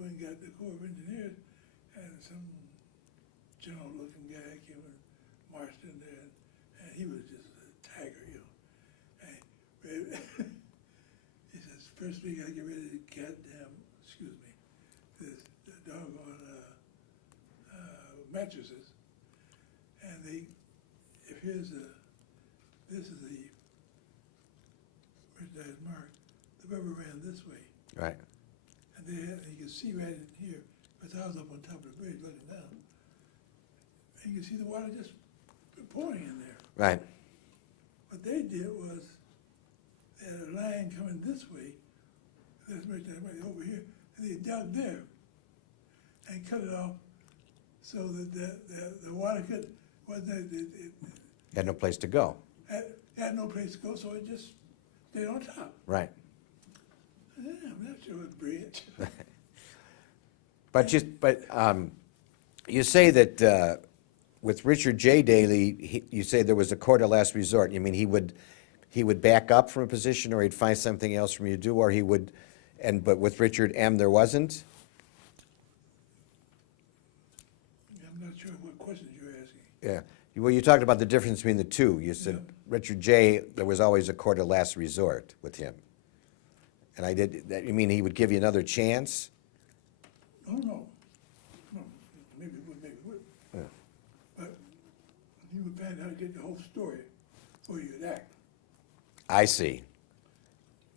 And we got the Corps of Engineers, and some general-looking guy came and marched in there, and he was just a tiger, you know. And he says, first we gotta get rid of the goddamn, excuse me, the doggone mattresses. And if this is the merchandise mark, the river ran this way. Right. And you can see right in here, because I was up on top of the bridge looking down, and you can see the water just pouring in there. Right. What they did was, they had a line coming this way, this merchandise mark over here, and they dug there and cut it off so that the water Had no place to go. had no place to go, so it just stayed on top. Right. Yeah, I'm not sure it's bridge. But you say that with Richard J. Daley, you say there was a court of last resort. You mean he would back up from a position, or he'd find something else from you to do, or he would, but with Richard M. there wasn't? I'm not sure what questions you're asking. Yeah. Well, you talked about the difference between the two. You said Richard J., there was always a court of last resort with him. And you mean he would give you another chance? Oh, no. No, maybe it would, maybe it would. Yeah. But you would find out to get the whole story before you'd act. I see.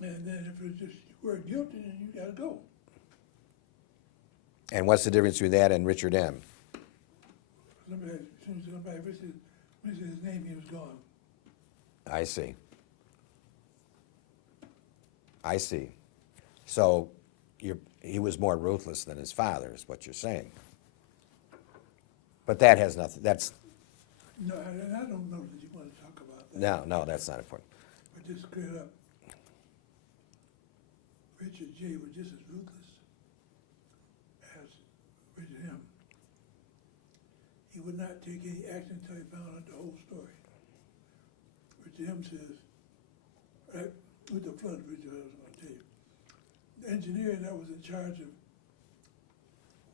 And then if it's just you were guilty, then you gotta go. And what's the difference between that and Richard M.? As soon as somebody mentioned his name, he was gone. I see. I see. So he was more ruthless than his father, is what you're saying. But that has nothing, that's... No, and I don't know that you want to talk about that. No, that's not important. But just clear it up. Richard J. was just as ruthless as Richard M. He would not take any action until he found out the whole story. Richard M. says, right, with the flood, Richard, I was going to tell you, the engineer that was in charge of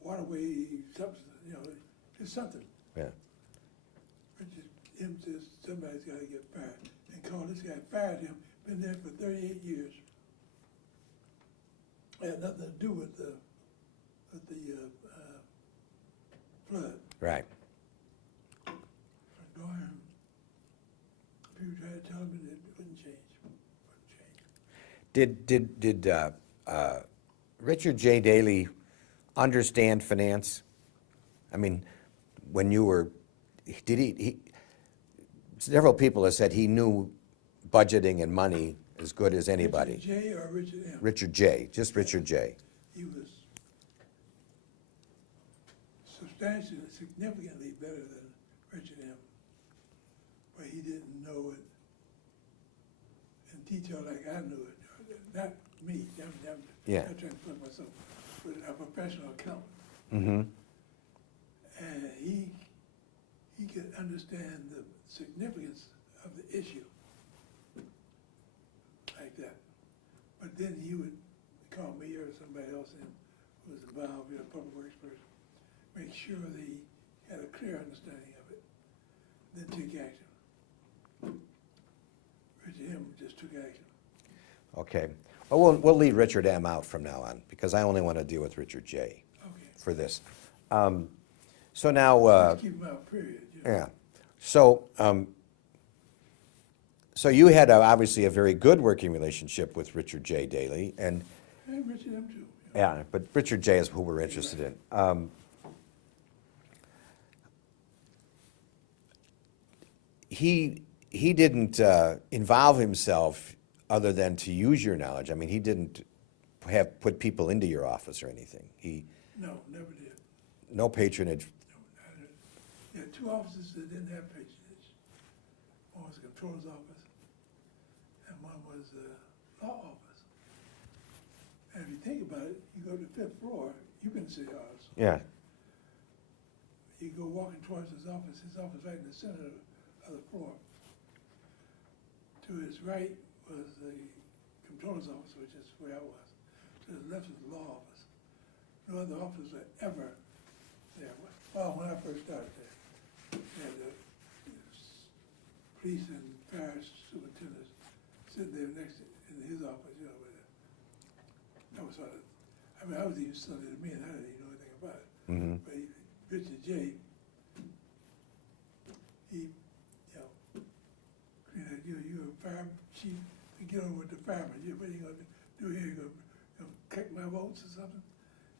waterway substance, you know, just something. Yeah. Richard M. says, somebody's got to get fired. And called this guy, fired him, been there for 38 years. Had nothing to do with the flood. Right. Go ahead. People try to tell him that it wouldn't change. Did Richard J. Daley understand finance? I mean, when you were, several people have said he knew budgeting and money as good as anybody. Richard J. or Richard M.? Richard J., just Richard J. He was substantially, significantly better than Richard M. But he didn't know it in detail like I knew it. Not me, I'm not trying to put myself, but a professional accountant. Mm-hmm. And he could understand the significance of the issue like that. But then he would call me or somebody else in who was involved in a public works person, make sure they had a clear understanding of it, then take action. Richard M. just took action. Okay. Well, we'll leave Richard M. out from now on, because I only want to deal with Richard J. For this. So now... keep him out, period. You know? Yeah. So, so you had obviously a very good working relationship with Richard J. Daley, and Richard M. too. yeah, but Richard J. is who we're interested in. He didn't involve himself other than to use your knowledge. I mean, he didn't put people into your office or anything. No, never did. No patronage. No, yeah, two offices that didn't have patronage. One was the controller's office, and one was the law office. And if you think about it, you go to the 5th floor, you can see ours. Yeah. You go walking towards his office right in the center of the floor. To his right was the controller's office, which is where I was. To his left was the law office. no other officer ever there. Well, when I first started there, they had the police and fire superintendents sitting there next to, in his office, you know, with it. That was sort of, I mean, I was even studying to me and I didn't even know anything about it. Mhm. But Richard J., he, you know, you're a fire chief, and get on with the firemen. What are you gonna do here? You gonna collect my votes or something?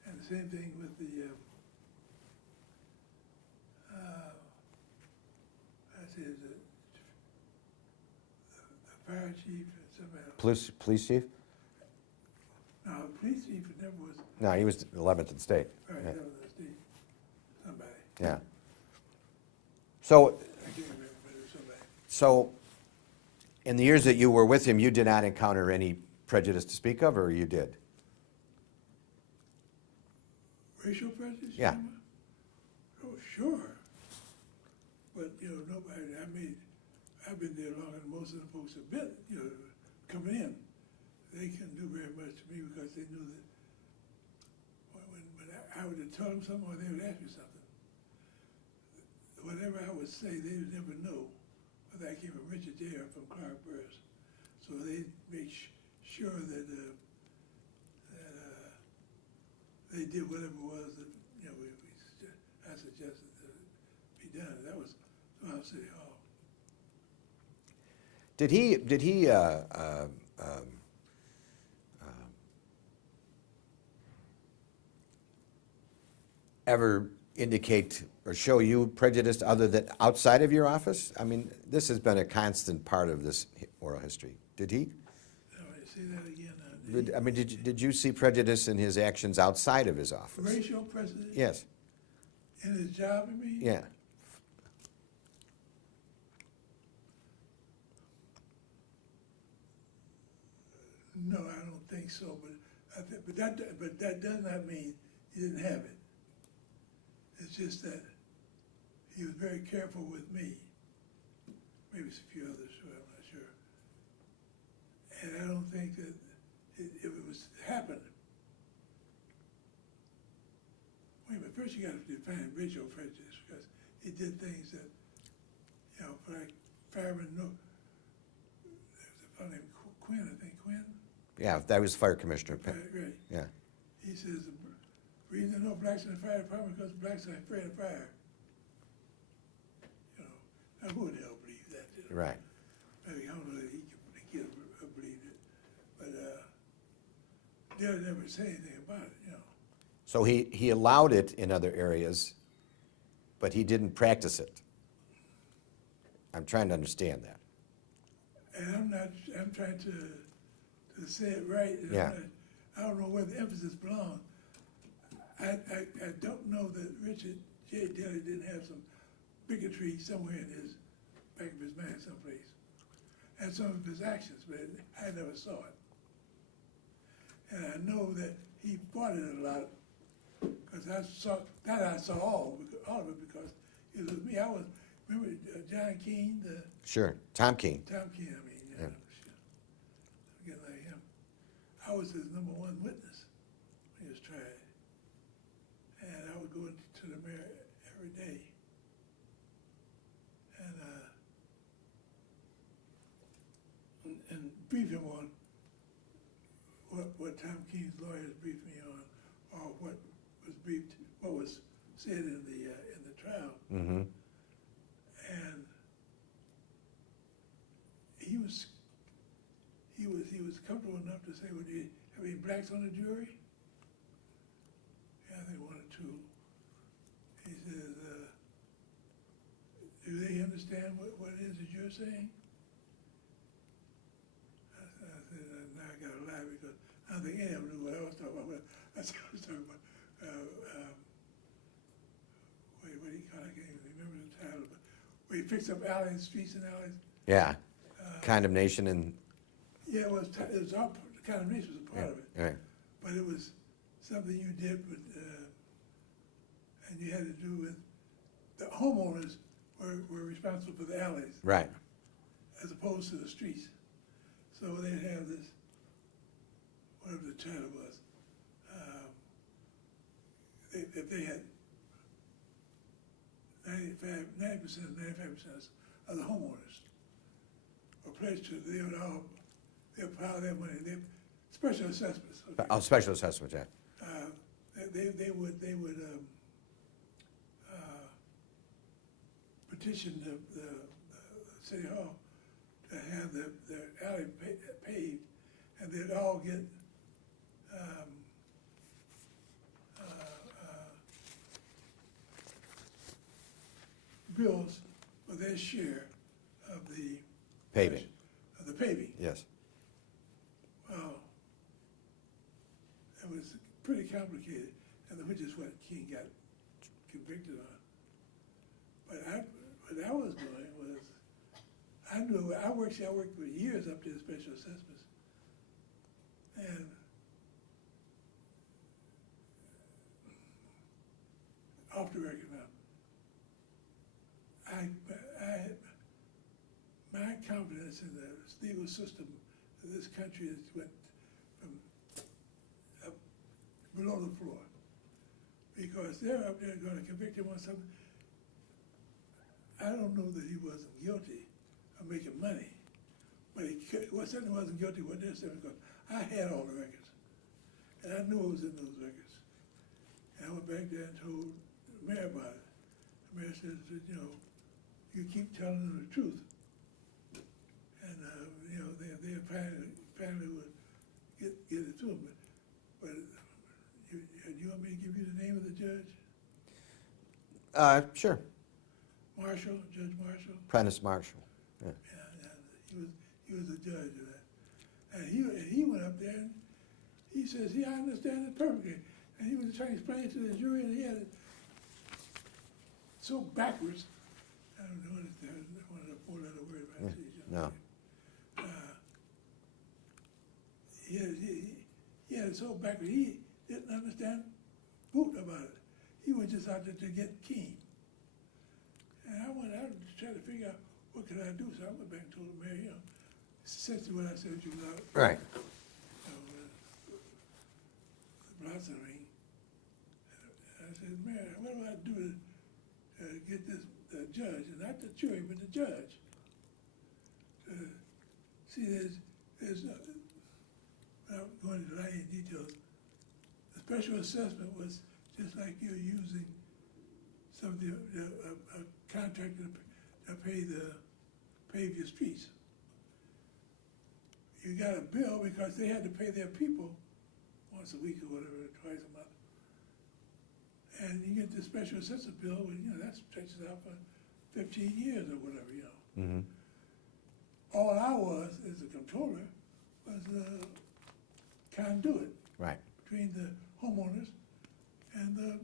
And the same thing with the, I said, the fire chief and somebody else. Police chief? No, the police chief never was, No, he was 11th in state. right, Yeah. that was the state, somebody. Yeah. So, I can't remember, but it was somebody. so, in the years that you were with him, you did not encounter any prejudice to speak of, or you did? Racial prejudice? Yeah. Jim? Oh, sure. But, you know, nobody, I've been there longer than most of the folks have been, you know, coming in. They couldn't do very much to me because they knew that when I would tell them something or they would ask me something, whatever I would say, they would never know whether I came from Richard J. or from Clark Burrus. So they make sure that they did whatever it was that, you know, I suggested that it be done. That was throughout City Hall. Did he ever indicate or show you prejudice other than outside of your office? I mean, this has been a constant part of this oral history. Did he? Now, say that again. I mean, did you see prejudice in his actions outside of his office? Racial prejudice? Yes. In his job, I mean? Yeah. No, I don't think so, but that does not mean he didn't have it. It's just that he was very careful with me. Maybe it's a few others, too, I'm not sure. And I don't think that if it was happened. Wait a minute, first you gotta define racial prejudice, because he did things that, you know, like firemen know. There's a fellow named Quinn, I think, Quinn? Yeah, that was fire commissioner. Right. Yeah. He says, the reason there are no blacks in the fire department because blacks are afraid of fire. You know, now who the hell believes that? You know? Right. Maybe I don't know that he could believe it, but they'll never say anything about it, you know. So he allowed it in other areas, but he didn't practice it. I'm trying to understand that. And I'm trying to say it right. And Yeah. I don't know where the emphasis belongs. I don't know that Richard J. Daley didn't have some bigotry somewhere in his back of his mind someplace. And some of his actions, but I never saw it. And I know that he fought it a lot, because I saw all of it because it was with me. Remember John Keene, Sure. Tom King. Tom Keene, I mean, Yeah. Again, like him. I was his number one witness when he was tried. And I would go to the mayor every day. And brief him on what Tom Keene's lawyers briefed me on, or what was said in the trial. Mm-hmm. And he was comfortable enough to say, well, do you have any blacks on the jury? Yeah, I think one or two. He says, do they understand what it is that you're saying? I said, now I gotta lie because I don't think any of them knew what I was talking about. I was talking about, what do you call it? I can't even remember the title, but where he fixed up alleys, streets and alleys. Yeah. Condemnation and. Yeah, it was all, condemnation was a part of it. Right. But it was something you did with, and you had to do with, the homeowners were responsible for the alleys. Right. As opposed to the streets. So they'd have this, whatever the title was, if they had 90%, 95% of the homeowners were pledged to, they would all, they'll pile their money, special assessments. Okay? Oh, special assessment, yeah. They would petition the city hall to have the alley paved, and they'd all get bills for their share of the Paving, Of the paving. yes. Well, it was pretty complicated, and which is what King got convicted on. But what I was doing was, I worked for years up to the special assessments, and off the record now, my confidence in the legal system of this country has went from up below the floor, because they're up there going to convict him on something. I don't know that he wasn't guilty of making money, but he certainly wasn't guilty of what they're saying, because I had all the records, and I knew it was in those records. And I went back there and told the mayor about it. The mayor said, you know, you keep telling them the truth, and you know, they finally would get it to them. But you want me to give you the name of the judge? Sure. Marshall, Judge Marshall. Prentice Marshall, yeah. Yeah, he was the judge of that, and he went up there and he says, "Yeah, I understand it perfectly," and he was trying to explain it to the jury, and he had it so backwards. I don't know if there's one of the four-letter word by Yeah, no. He had it so backwards, he didn't understand boot about it. He was just out there to get King. And I went out to try to figure out what could I do, so I went back and told the mayor, you know, essentially what I said to you about, Right. you know, the blossoming. And I said, Mayor, what do I do to get this judge, and not the jury, but the judge? See, there's without going into any details, the special assessment was just like you're using something, a contractor to pave your streets. You got a bill because they had to pay their people once a week or whatever, twice a month. And you get the special assessment bill, you know, that stretches out for 15 years or whatever, you know. Mm-hmm. All I was, as a controller, was a conduit Right. between the homeowners and the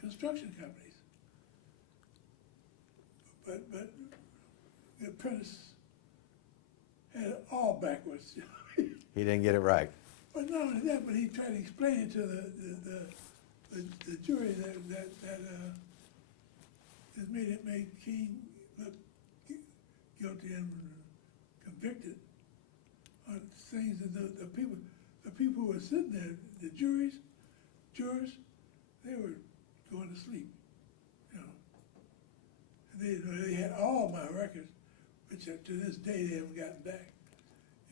construction companies. But the apprentice had it all backwards. He didn't get it right. But not only that, but he tried to explain to the jury that this made King look guilty and convicted on things that the people who were sitting there, the jurors, they were going to sleep, you know. And they had all my records, which to this day they haven't gotten back,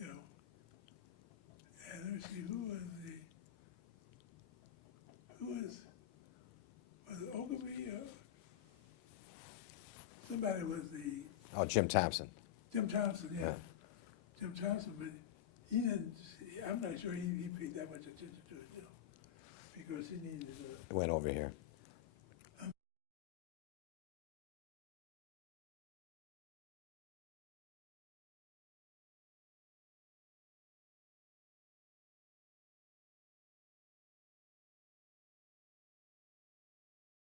you know. And let me see, was it Ogilvy? Somebody was the, Oh, Jim Thompson. Jim Thompson, yeah. Yeah. Jim Thompson, but he didn't, I'm not sure he paid that much attention to it, you know, because he needed It went over here.